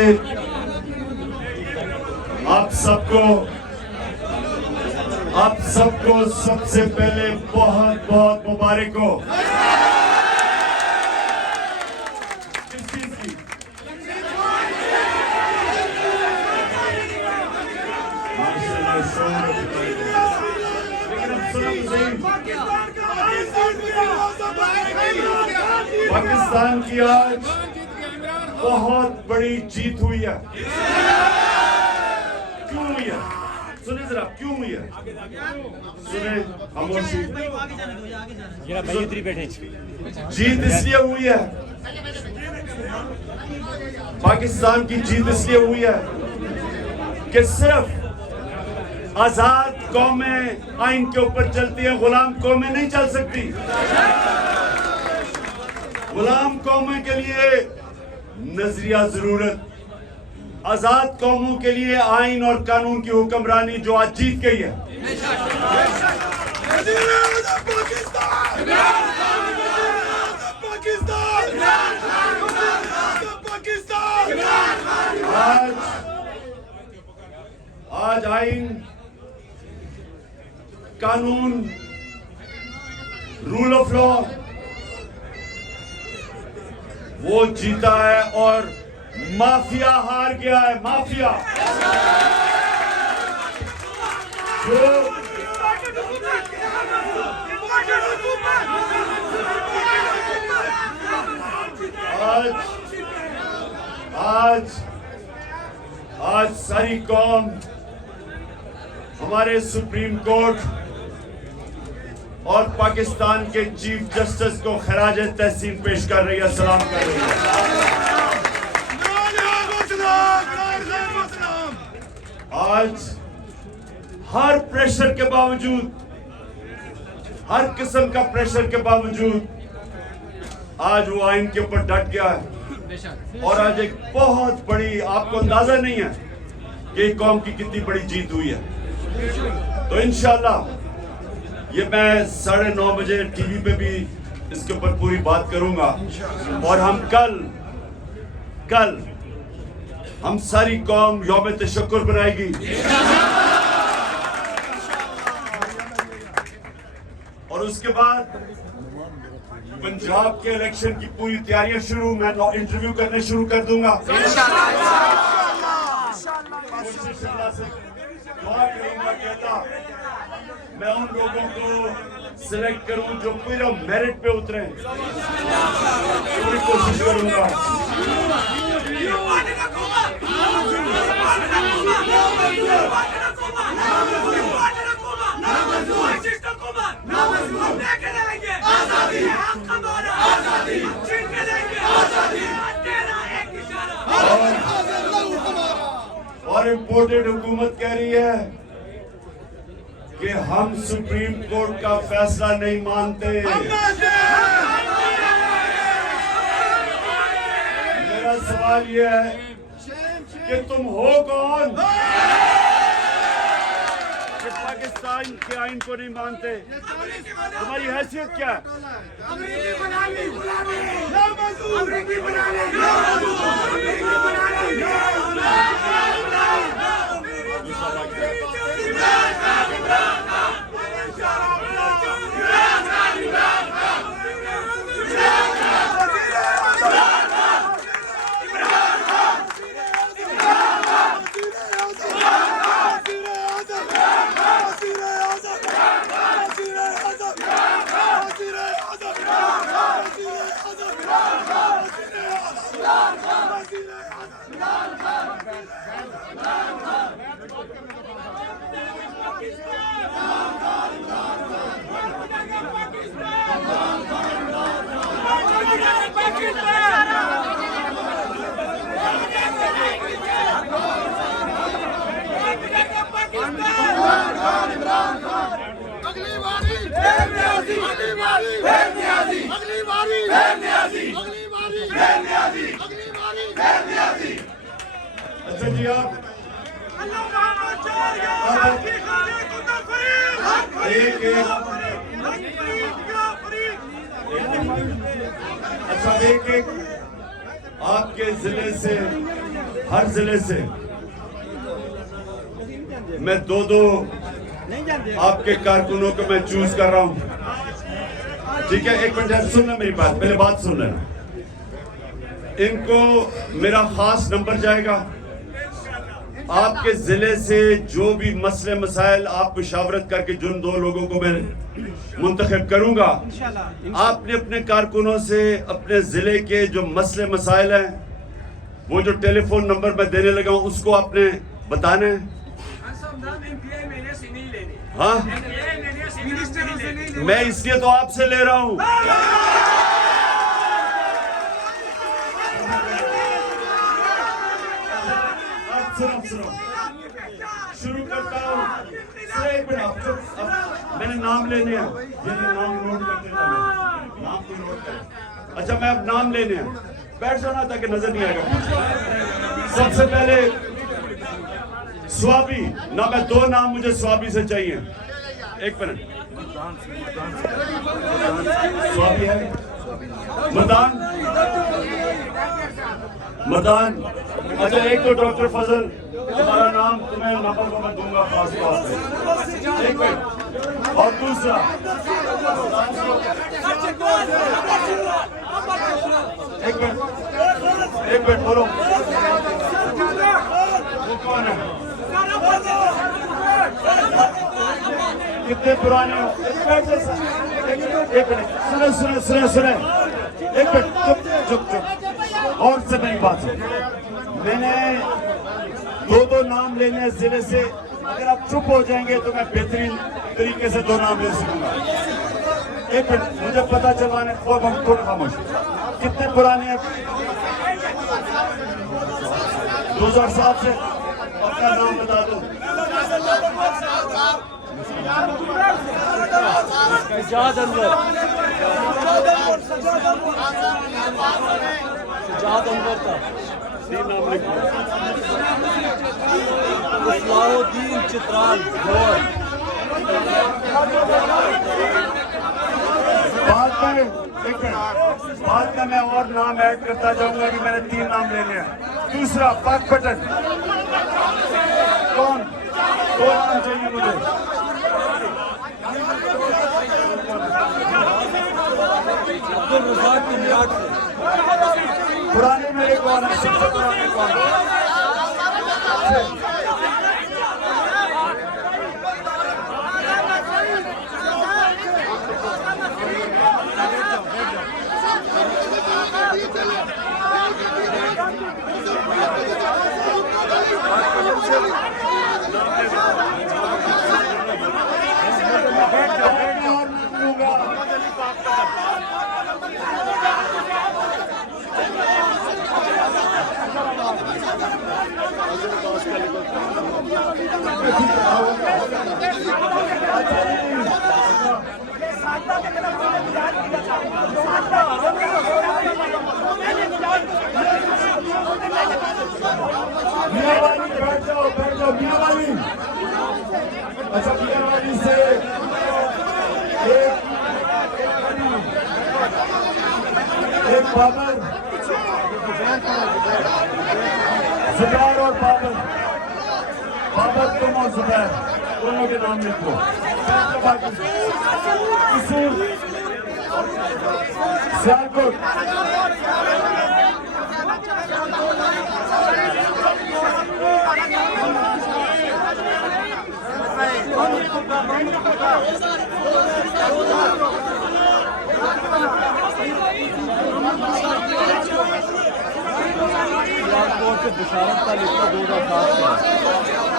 आप सबको सबसे पहले बहुत बहुत मुबारक हो। किस चीज की? पाकिस्तान की आज बहुत बड़ी जीत हुई है। क्यों हुई है? सुने जरा, क्यों हुई है? सुने खामोशी। जीत इसलिए हुई है, पाकिस्तान की जीत इसलिए हुई है कि सिर्फ आजाद कौमें आइन के ऊपर चलती है, गुलाम कौमें नहीं चल सकती। गुलाम कौमें के लिए नजरिया जरूरत, आजाद कौमों के लिए आइन और कानून की हुक्मरानी जो आज जीत गई है। आज आइन, कानून, रूल ऑफ लॉ वो जीता है और माफिया हार गया है। माफिया जो आज सारी कौम हमारे सुप्रीम कोर्ट और पाकिस्तान के चीफ जस्टिस को खराज तहसीन पेश कर रही है, सलाम कर रही है। आज हर प्रेशर के बावजूद, हर किस्म का प्रेशर के बावजूद आज वो आइन के ऊपर डट गया है। और आज एक बहुत बड़ी, आपको अंदाजा नहीं है कि कौम की कितनी बड़ी जीत हुई है। तो इंशाल्लाह ये मैं 9:30 बजे टीवी पे भी इसके ऊपर पूरी बात करूंगा। और हम कल हम सारी कौम यौम तशक्कुर बनाएगी। और उसके बाद पंजाब के इलेक्शन की पूरी तैयारियां शुरू, मैं इंटरव्यू करने शुरू कर दूंगा। मैं उन लोगों को सिलेक्ट करूं जो पूरा मेरिट पे उतरे, पूरी कोशिश करूंगा। और इम्पोर्टेड हुकूमत कह रही है कि हम सुप्रीम कोर्ट का फैसला नहीं मानते। मेरा सवाल यह है कि तुम हो कौन कि पाकिस्तान के आइन को नहीं मानते? तुम्हारी हैसियत क्या है? अच्छा जी, आप अच्छा एक आपके जिले से हर जिले से मैं दो आपके कारकुनों को मैं चूज कर रहा हूं। ठीक है, एक मिनट सुनना मेरी बात, पहले बात सुन लेना। इनको मेरा खास नंबर जाएगा। आपके जिले से जो भी मसले मसाइल आप मुशावरत करके जिन 2 लोगों को मैं मुंतखब करूंगा, आपने अपने कारकुनों से अपने जिले के जो मसले मसाइल हैं, वो जो टेलीफोन नंबर मैं देने लगा हूं उसको आपने बताना है। हाँ, मैं इसलिए तो आपसे ले रहा हूं। सुनो, शुरू करता हूँ। मैंने नाम लेने हैं, नाम नोट कर देता हूं। नाम को नोट कर। अच्छा, मैं अब नाम लेने हैं, बैठ जाना ताकि नजर नहीं आएगा। सबसे पहले स्वाबी ना, मैं 2 नाम मुझे स्वाबी से चाहिए। एक मिनट, स्वाबी है मदान। अच्छा, एक तो डॉक्टर फजल, तुम्हारा नाम तुम्हें नंबर को मैं दूंगा खास तौर पे। एक मिनट, और दूसरा एक मिनट बोलो, वो कौन है? कितने पुराने हो? एक मिनट, सुने, एक मिनट, चुप। और से मेरी बात है, मैंने 2 नाम लेने हैं जिले से। अगर आप चुप हो जाएंगे तो मैं बेहतरीन तरीके से 2 नाम ले सकूंगा। एक मिनट, मुझे पता चला है, थोड़ा खामोश। कितने पुराने हैं? 2007 से। अपना नाम बता दो। सजाद अनवर का 3 नाम लिखो। इस्लाहुद्दीन चित्राल गौर। बाद में मैं और नाम ऐड करता जाऊंगा कि मैंने 3 नाम लेने हैं। दूसरा पाक बटन, कौन? 2 नाम चाहिए मुझे। पुराने मेरे कौन है? सबसे पुराने कौन है? बैठ जाओ मियाँवाली। अच्छा, मियाँवाली से एक बाबर, जुबैर और बाबर तुम और जुबैर दोनों के नाम लिखो। सियालकोट, से बिशारत का लिखा 2007 में।